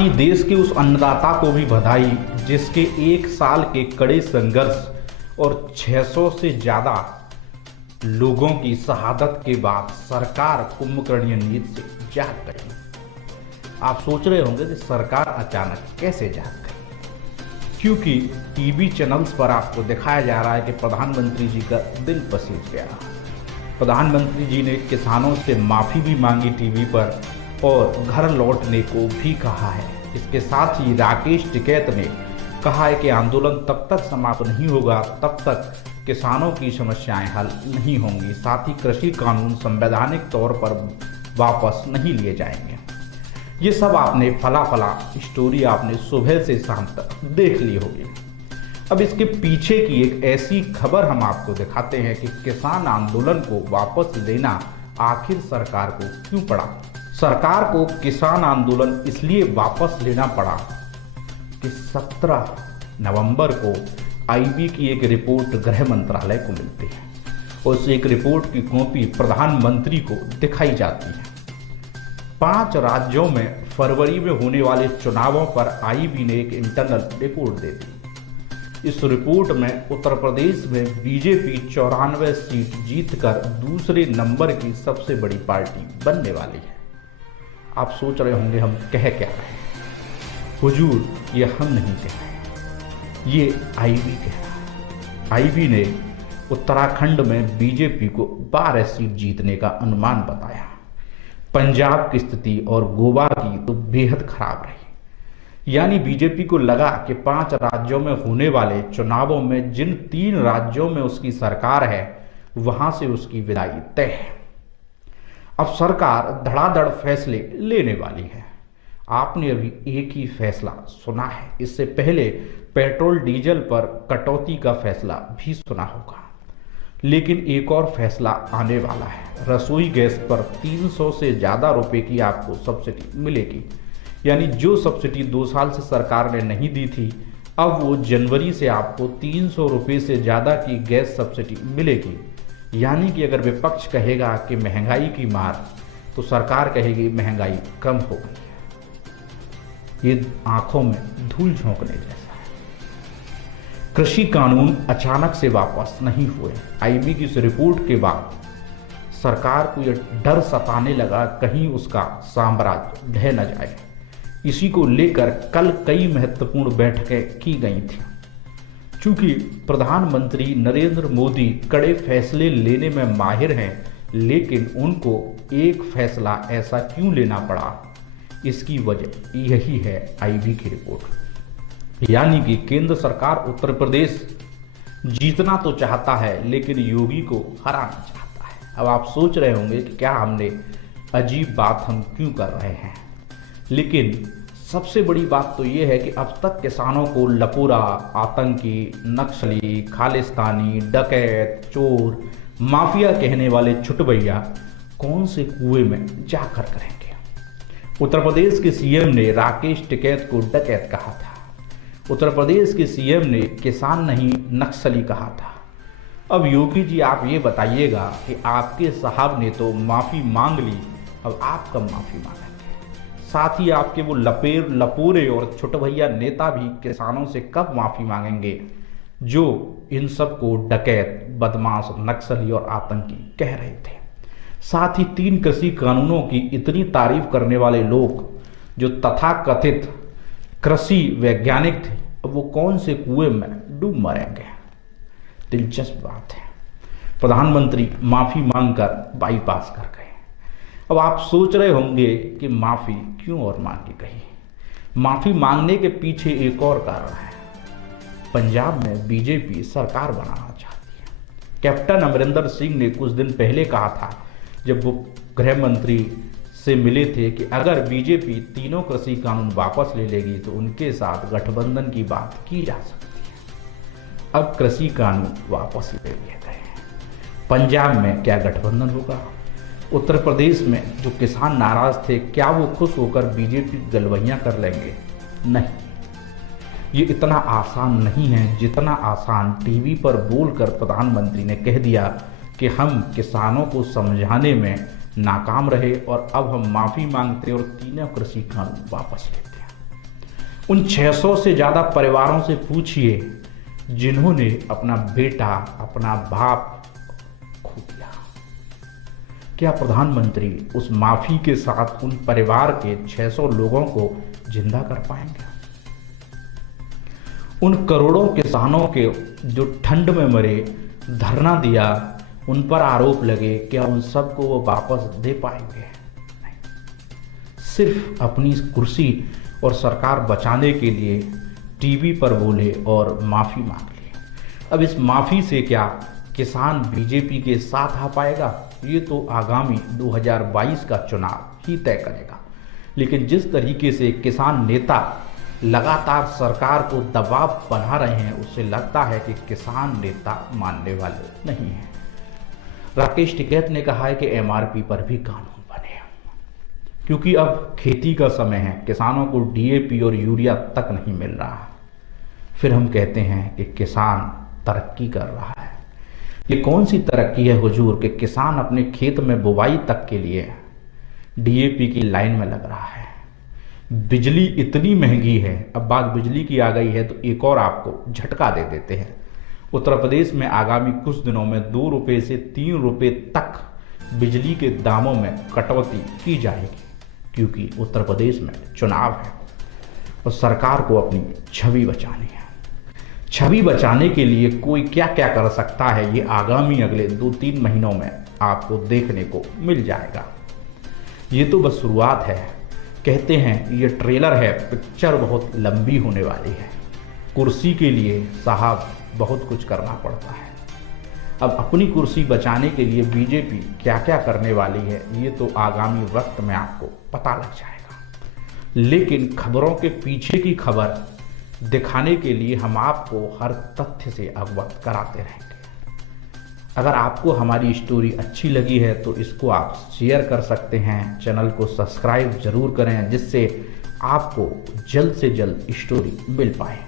साथ ही देश के उस अन्नदाता को भी बधाई जिसके 1 साल के कड़े संघर्ष और 600 से ज़्यादा लोगों की शहादत के बाद सरकार कुंभकर्णीय नींद से जाग गई। आप सोच रहे होंगे कि सरकार अचानक कैसे जाग गई, क्योंकि टीवी चैनल्स पर आपको दिखाया जा रहा है कि प्रधानमंत्री जी का दिल पसीज गया। प्रधानमंत्री जी ने किसानों से माफ़ी भी मांगी टीवी पर और घर लौटने को भी कहा है। इसके साथ ही राकेश टिकैत ने कहा है कि आंदोलन तब तक समाप्त नहीं होगा तब तक किसानों की समस्याएं हल नहीं होंगी। साथ ही कृषि कानून संवैधानिक तौर पर वापस नहीं लिए जाएंगे। ये सब आपने फला स्टोरी आपने सुबह से शाम तक देख ली होगी। अब इसके पीछे की एक ऐसी खबर हम आपको दिखाते हैं कि किसान आंदोलन को वापस लेना आखिर सरकार को क्यों पड़ा। सरकार को किसान आंदोलन इसलिए वापस लेना पड़ा कि 17 नवंबर को आईबी की एक रिपोर्ट गृह मंत्रालय को मिलती है। उस एक रिपोर्ट की कॉपी प्रधानमंत्री को दिखाई जाती है। 5 राज्यों में फरवरी में होने वाले चुनावों पर आईबी ने एक इंटरनल रिपोर्ट दे दी। इस रिपोर्ट में उत्तर प्रदेश में बीजेपी 94 सीट जीतकर दूसरे नंबर की सबसे बड़ी पार्टी बनने वाली है। आप सोच रहे होंगे हम कह क्या रहे हैं। हुजूर, ये हम नहीं कह रहे, ये आईबी कह रहा है। आईबी ने उत्तराखंड में बीजेपी को 12 सीट जीतने का अनुमान बताया। पंजाब की स्थिति और गोवा की तो बेहद खराब रही। यानी बीजेपी को लगा कि 5 राज्यों में होने वाले चुनावों में जिन 3 राज्यों में उसकी सरकार है वहां से उसकी विदाई तय है। अब सरकार धड़ाधड़ फैसले लेने वाली है। आपने अभी एक ही फैसला सुना है, इससे पहले पेट्रोल डीजल पर कटौती का फैसला भी सुना होगा, लेकिन एक और फैसला आने वाला है। रसोई गैस पर 300 से ज़्यादा रुपए की आपको सब्सिडी मिलेगी। यानी जो सब्सिडी 2 साल से सरकार ने नहीं दी थी, अब वो जनवरी से आपको 300 रुपये से ज़्यादा की गैस सब्सिडी मिलेगी। यानी कि अगर विपक्ष कहेगा कि महंगाई की मार, तो सरकार कहेगी महंगाई कम हो गई है। ये आंखों में धूल झोंकने जैसा है। कृषि कानून अचानक से वापस नहीं हुए। आईबी की इस रिपोर्ट के बाद सरकार को यह डर सताने लगा कहीं उसका साम्राज्य ढह न जाए। इसी को लेकर कल कई महत्वपूर्ण बैठकें की गई थी। चूंकि प्रधानमंत्री नरेंद्र मोदी कड़े फैसले लेने में माहिर हैं, लेकिन उनको एक फैसला ऐसा क्यों लेना पड़ा, इसकी वजह यही है आईबी की रिपोर्ट। यानी कि केंद्र सरकार उत्तर प्रदेश जीतना तो चाहता है, लेकिन योगी को हराना चाहता है। अब आप सोच रहे होंगे कि क्या हमने अजीब बात हम क्यों कर रहे हैं, लेकिन सबसे बड़ी बात तो ये है कि अब तक किसानों को लपुरा, आतंकी, नक्सली, खालिस्तानी, डकैत, चोर, माफिया कहने वाले छुटभैया कौन से कुएं में जाकर करेंगे। उत्तर प्रदेश के सीएम ने राकेश टिकैत को डकैत कहा था। उत्तर प्रदेश के सीएम ने किसान नहीं नक्सली कहा था। अब योगी जी आप ये बताइएगा कि आपके साहब ने तो माफ़ी मांग ली, अब आप कब माफ़ी मांगेंगे। साथ ही आपके वो लपोरे और छुटभैया नेता भी किसानों से कब माफ़ी मांगेंगे जो इन सबको डकैत, बदमाश, नक्सली और आतंकी कह रहे थे। साथ ही 3 कृषि कानूनों की इतनी तारीफ करने वाले लोग जो तथाकथित कृषि वैज्ञानिक थे, अब वो कौन से कुएं में डूब मरेंगे। दिलचस्प बात है। प्रधानमंत्री माफ़ी मांगकर बाईपास कर गए। अब आप सोच रहे होंगे कि माफ़ी क्यों और मांगी गई। माफ़ी मांगने के पीछे एक और कारण है। पंजाब में बीजेपी सरकार बनाना चाहती है। कैप्टन अमरिंदर सिंह ने कुछ दिन पहले कहा था, जब वो गृह मंत्री से मिले थे, कि अगर बीजेपी तीनों कृषि कानून वापस ले लेगी तो उनके साथ गठबंधन की बात की जा सकती है। अब कृषि कानून वापस ले लिए गए। पंजाब में क्या गठबंधन होगा? उत्तर प्रदेश में जो किसान नाराज थे, क्या वो खुश होकर बीजेपी गलवैयां कर लेंगे? नहीं, ये इतना आसान नहीं है जितना आसान टीवी पर बोलकर प्रधानमंत्री ने कह दिया कि हम किसानों को समझाने में नाकाम रहे और अब हम माफ़ी मांगते और तीनों कृषि कानून वापस लेते हैं। उन 600 से ज़्यादा परिवारों से पूछिए जिन्होंने अपना बेटा, अपना बाप खो दिया। क्या प्रधानमंत्री उस माफी के साथ उन परिवार के 600 लोगों को जिंदा कर पाएंगे? उन करोड़ों किसानों के जो ठंड में मरे, धरना दिया, उन पर आरोप लगे, क्या उन सबको वो वापस दे पाएंगे? नहीं। सिर्फ अपनी कुर्सी और सरकार बचाने के लिए टीवी पर बोले और माफ़ी मांग ली। अब इस माफ़ी से क्या किसान बीजेपी के साथ आ पाएगा? ये तो आगामी 2022 का चुनाव ही तय करेगा। लेकिन जिस तरीके से किसान नेता लगातार सरकार को दबाव बना रहे हैं, उससे लगता है कि किसान नेता मानने वाले नहीं हैं। राकेश टिकैत ने कहा है कि एमआरपी पर भी कानून बने, क्योंकि अब खेती का समय है, किसानों को डीएपी और यूरिया तक नहीं मिल रहा। फिर हम कहते हैं कि किसान तरक्की कर रहा है। ये कौन सी तरक्की है हुजूर कि किसान अपने खेत में बुवाई तक के लिए डीएपी की लाइन में लग रहा है? बिजली इतनी महंगी है, अब बात बिजली की आ गई है तो एक और आपको झटका दे देते हैं। उत्तर प्रदेश में आगामी कुछ दिनों में 2 रुपये से 3 रुपये तक बिजली के दामों में कटौती की जाएगी, क्योंकि उत्तर प्रदेश में चुनाव है और सरकार को अपनी छवि बचानी है। छवि बचाने के लिए कोई क्या क्या कर सकता है, ये आगामी अगले 2-3 महीनों में आपको देखने को मिल जाएगा। ये तो बस शुरुआत है। कहते हैं ये ट्रेलर है, पिक्चर बहुत लंबी होने वाली है। कुर्सी के लिए साहब बहुत कुछ करना पड़ता है। अब अपनी कुर्सी बचाने के लिए बीजेपी क्या क्या करने वाली है, ये तो आगामी वक्त में आपको पता लग जाएगा। लेकिन खबरों के पीछे की खबर दिखाने के लिए हम आपको हर तथ्य से अवगत कराते रहेंगे। अगर आपको हमारी स्टोरी अच्छी लगी है तो इसको आप शेयर कर सकते हैं, चैनल को सब्सक्राइब जरूर करें, जिससे आपको जल्द से जल्द स्टोरी मिल पाए।